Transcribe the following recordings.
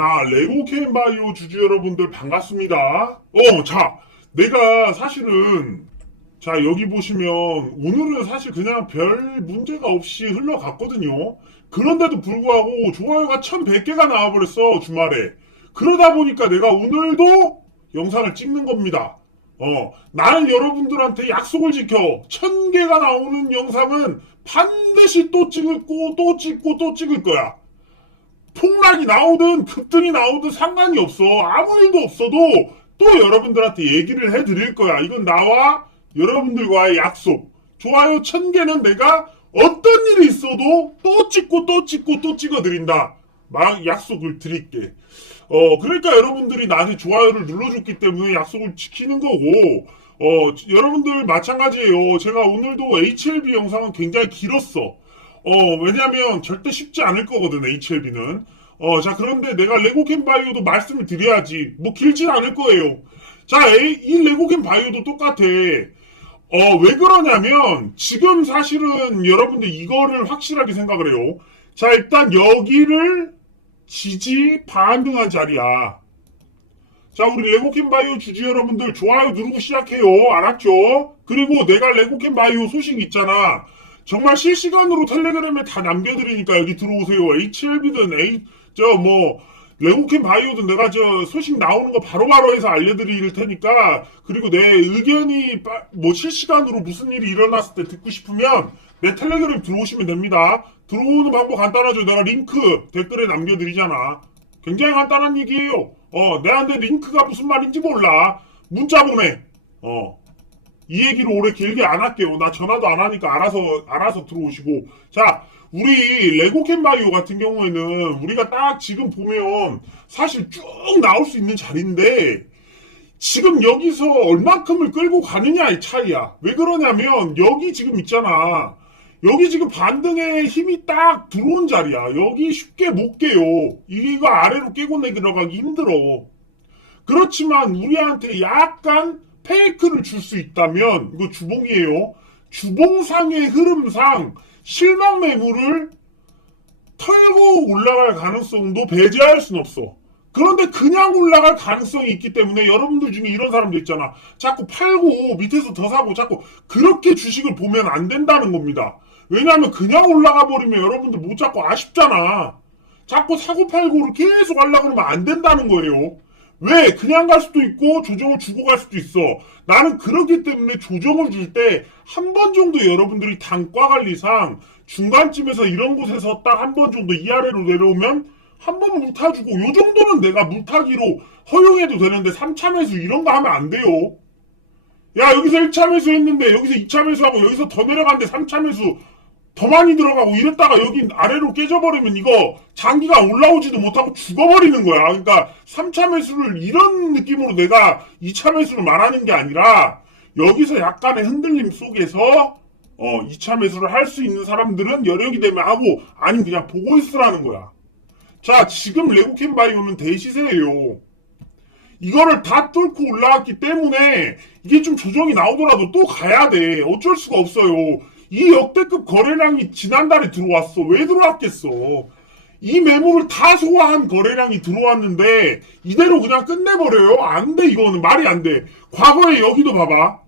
자, 레고캠 바이오 주주 여러분들 반갑습니다. 어, 자, 내가 사실은, 자, 여기 보시면, 오늘은 사실 그냥 별 문제가 없이 흘러갔거든요. 그런데도 불구하고 좋아요가 1100개가 나와버렸어, 주말에. 그러다 보니까 내가 오늘도 영상을 찍는 겁니다. 어, 나는 여러분들한테 약속을 지켜. 1000개가 나오는 영상은 반드시 또 거, 또 찍고 또 찍을 거야. 폭락이 나오든 급등이 나오든 상관이 없어. 아무 일도 없어도 또 여러분들한테 얘기를 해드릴 거야. 이건 나와 여러분들과의 약속. 좋아요 1000개는 내가 어떤 일이 있어도 또 찍고 또 찍고 또 찍어드린다. 막 약속을 드릴게. 어, 그러니까 여러분들이 나한테 좋아요를 눌러줬기 때문에 약속을 지키는 거고, 어, 여러분들 마찬가지예요. 제가 오늘도 HLB 영상은 굉장히 길었어. 어, 왜냐면 절대 쉽지 않을 거거든, HLB는. 어, 자, 그런데 내가 레고캠 바이오도 말씀을 드려야지. 뭐 길진 않을 거예요. 자, 이, 이 레고캠 바이오도 똑같아. 어, 왜 그러냐면, 지금 사실은 여러분들 이거를 확실하게 생각을 해요. 자, 일단 여기를 지지 반등한 자리야. 자, 우리 레고캠 바이오 주주 여러분들 좋아요 누르고 시작해요. 알았죠? 그리고 내가 레고캠 바이오 소식 있잖아. 정말 실시간으로 텔레그램에 다 남겨드리니까 여기 들어오세요. HLB든 A, 저 뭐, 레고캠 바이오든 내가 저 소식 나오는 거 바로바로 해서 알려드릴 테니까, 그리고 내 의견이 빠- 뭐 실시간으로 무슨 일이 일어났을 때 듣고 싶으면 내 텔레그램 들어오시면 됩니다. 들어오는 방법 간단하죠. 내가 링크 댓글에 남겨드리잖아. 굉장히 간단한 얘기예요. 어, 내한테 링크가 무슨 말인지 몰라. 문자 보내. 어. 이 얘기를 오래 길게 안 할게요. 나 전화도 안 하니까 알아서, 알아서 들어오시고. 자, 우리 레고캠 바이오 같은 경우에는 우리가 딱 지금 보면 사실 쭉 나올 수 있는 자리인데 지금 여기서 얼만큼을 끌고 가느냐의 차이야. 왜 그러냐면 여기 지금 있잖아. 여기 지금 반등의 힘이 딱 들어온 자리야. 여기 쉽게 못 깨요. 이거 아래로 깨고 내려가기 힘들어. 그렇지만 우리한테 약간 페이크를 줄 수 있다면 이거 주봉이에요. 주봉상의 흐름상 실망 매물을 털고 올라갈 가능성도 배제할 순 없어. 그런데 그냥 올라갈 가능성이 있기 때문에 여러분들 중에 이런 사람도 있잖아. 자꾸 팔고 밑에서 더 사고 자꾸 그렇게 주식을 보면 안 된다는 겁니다. 왜냐하면 그냥 올라가 버리면 여러분들 못 잡고 아쉽잖아. 자꾸 사고 팔고를 계속 하려고 그러면 안 된다는 거예요. 왜? 그냥 갈 수도 있고 조정을 주고 갈 수도 있어. 나는 그렇기 때문에 조정을 줄 때 한 번 정도 여러분들이 단가 관리상 중간쯤에서 이런 곳에서 딱 한 번 정도 이 아래로 내려오면 한 번 물타주고 요 정도는 내가 물타기로 허용해도 되는데 3차 매수 이런 거 하면 안 돼요. 야 여기서 1차 매수 했는데 여기서 2차 매수하고 여기서 더 내려갔는데 3차 매수 더 많이 들어가고 이랬다가 여기 아래로 깨져버리면 이거 장기가 올라오지도 못하고 죽어버리는 거야. 그러니까 3차 매수를 이런 느낌으로 내가 2차 매수를 말하는 게 아니라 여기서 약간의 흔들림 속에서 어 2차 매수를 할 수 있는 사람들은 여력이 되면 하고 아니면 그냥 보고 있으라는 거야. 자 지금 레고캠 바이오는 대시세예요. 이거를 다 뚫고 올라왔기 때문에 이게 좀 조정이 나오더라도 또 가야 돼. 어쩔 수가 없어요. 이 역대급 거래량이 지난달에 들어왔어. 왜 들어왔겠어? 이 매물을 다 소화한 거래량이 들어왔는데 이대로 그냥 끝내버려요? 안 돼, 이거는 말이 안 돼. 과거에 여기도 봐봐.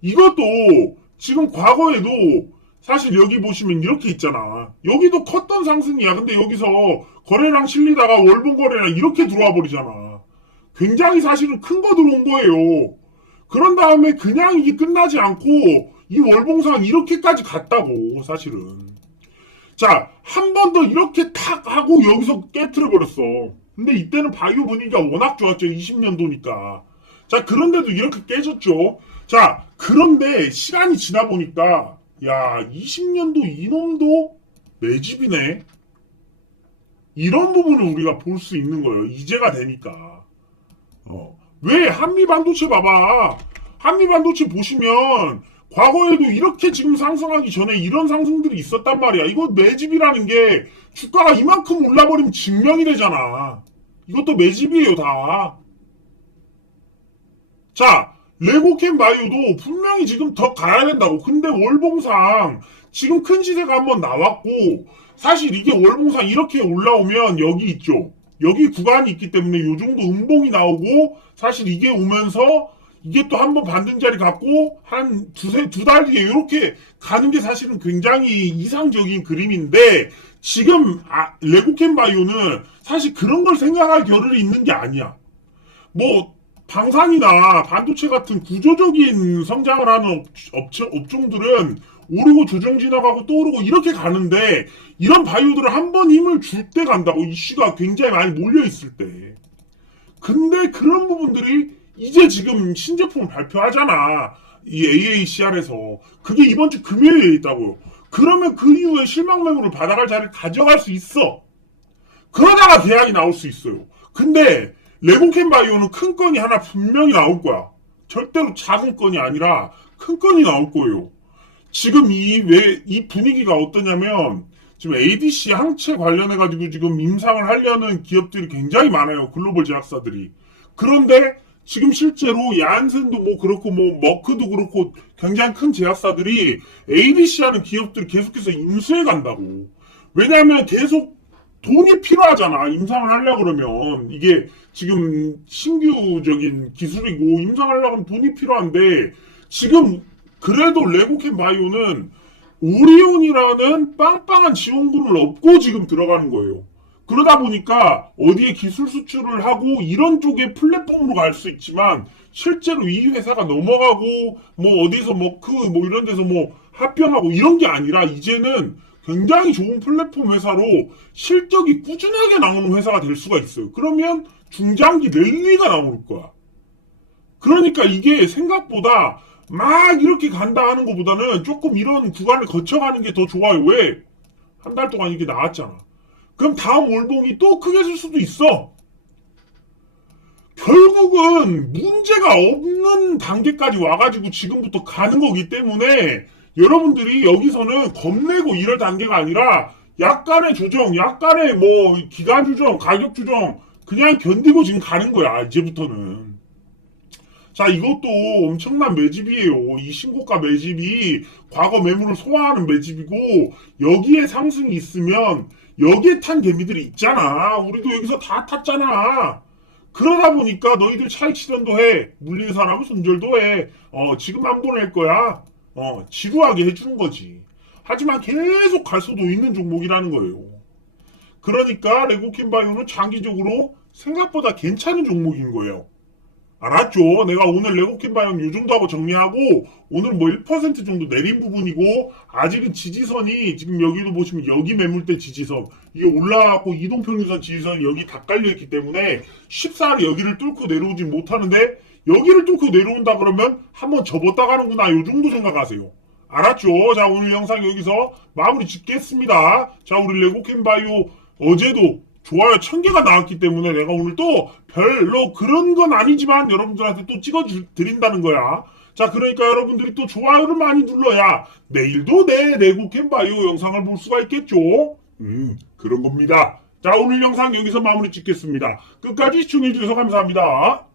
이것도 지금 과거에도 사실 여기 보시면 이렇게 있잖아. 여기도 컸던 상승이야. 근데 여기서 거래량 실리다가 월봉 거래량 이렇게 들어와 버리잖아. 굉장히 사실은 큰 거 들어온 거예요. 그런 다음에 그냥 이게 끝나지 않고 이 월봉상 이렇게까지 갔다고 사실은. 자, 한 번 더 이렇게 탁 하고 여기서 깨트려 버렸어. 근데 이때는 바이오 분위기가 워낙 좋았죠. 20년도니까. 자, 그런데도 이렇게 깨졌죠. 자, 그런데 시간이 지나 보니까 야, 20년도 이놈도 매집이네. 이런 부분을 우리가 볼 수 있는 거예요. 이제가 되니까. 어. 왜 한미 반도체 봐봐. 한미 반도체 보시면 과거에도 이렇게 지금 상승하기 전에 이런 상승들이 있었단 말이야. 이거 매집이라는 게 주가가 이만큼 올라버리면 증명이 되잖아. 이것도 매집이에요, 다. 자, 레고캠 바이오도 분명히 지금 더 가야 된다고. 근데 월봉상 지금 큰 시세가 한번 나왔고 사실 이게 월봉상 이렇게 올라오면 여기 있죠. 여기 구간이 있기 때문에 요 정도 음봉이 나오고 사실 이게 오면서 이게 또 한 번 반등 자리 갖고 한 두세 두 달 뒤에 이렇게 가는 게 사실은 굉장히 이상적인 그림인데 지금 아, 레고캔 바이오는 사실 그런 걸 생각할 겨를이 있는 게 아니야. 뭐 방산이나 반도체 같은 구조적인 성장을 하는 업, 체 업종들은 오르고 조정 지나가고 또 오르고 이렇게 가는데 이런 바이오들을 한 번 힘을 줄 때 간다고 이슈가 굉장히 많이 몰려 있을 때. 근데 그런 부분들이 이제 지금 신제품을 발표하잖아. 이 AACR에서. 그게 이번 주 금요일에 있다고요. 그러면 그 이후에 실망 매물을 받아갈 자리를 가져갈 수 있어. 그러다가 계약이 나올 수 있어요. 근데 레고캔 바이오는 큰 건이 하나 분명히 나올 거야. 절대로 작은 건이 아니라 큰 건이 나올 거예요. 지금 이 왜 이 분위기가 어떠냐면 지금 ADC 항체 관련해 가지고 지금 임상을 하려는 기업들이 굉장히 많아요. 글로벌 제약사들이. 그런데 지금 실제로 얀센도 뭐 그렇고 뭐 머크도 그렇고 굉장히 큰 제약사들이 ADC 하는 기업들이 계속해서 인수해 간다고. 왜냐하면 계속 돈이 필요하잖아. 임상을 하려고 그러면. 이게 지금 신규적인 기술이고 임상하려고 하면 돈이 필요한데 지금 그래도 레고캔 바이오는 오리온이라는 빵빵한 지원군을 얻고 지금 들어가는 거예요. 그러다 보니까 어디에 기술 수출을 하고 이런 쪽의 플랫폼으로 갈 수 있지만 실제로 이 회사가 넘어가고 뭐 어디서 머크 뭐 이런 데서 뭐 합병하고 이런 게 아니라 이제는 굉장히 좋은 플랫폼 회사로 실적이 꾸준하게 나오는 회사가 될 수가 있어요. 그러면 중장기 랠리가 나올 거야. 그러니까 이게 생각보다 막 이렇게 간다 하는 것보다는 조금 이런 구간을 거쳐가는 게 더 좋아요. 왜? 한 달 동안 이게 나왔잖아. 그럼 다음 월봉이 또 크게 쓸 수도 있어. 결국은 문제가 없는 단계까지 와가지고 지금부터 가는 거기 때문에 여러분들이 여기서는 겁내고 이럴 단계가 아니라 약간의 조정, 약간의 뭐 기간 조정, 가격 조정 그냥 견디고 지금 가는 거야 이제부터는. 자 이것도 엄청난 매집이에요. 이 신고가 매집이 과거 매물을 소화하는 매집이고 여기에 상승이 있으면 여기에 탄 개미들이 있잖아. 우리도 여기서 다 탔잖아. 그러다 보니까 너희들 차익 실현도 해. 물린 사람은 손절도 해. 어, 지금 안 보낼 거야. 어, 지루하게 해주는 거지. 하지만 계속 갈 수도 있는 종목이라는 거예요. 그러니까 레고킨 바이오는 장기적으로 생각보다 괜찮은 종목인 거예요. 알았죠? 내가 오늘 레고킨 바이오는 요 정도 하고 정리하고 오늘 뭐 1% 정도 내린 부분이고 아직은 지지선이 지금 여기도 보시면 여기 매물대 지지선 이게 올라가고 이동평균선 지지선이 여기 다 깔려있기 때문에 쉽사리 여기를 뚫고 내려오지 못하는데 여기를 뚫고 내려온다 그러면 한번 접었다 가는구나 요 정도 생각하세요. 알았죠? 자 오늘 영상 여기서 마무리 짓겠습니다. 자 우리 레고킨 바이오 어제도 좋아요 1000개가 나왔기 때문에 내가 오늘 또 별로 그런 건 아니지만 여러분들한테 또 찍어 드린다는 거야. 자, 그러니까 여러분들이 또 좋아요를 많이 눌러야 내일도 내 레고캠 바이오 영상을 볼 수가 있겠죠? 음, 그런 겁니다. 자, 오늘 영상 여기서 마무리 짓겠습니다. 끝까지 시청해주셔서 감사합니다.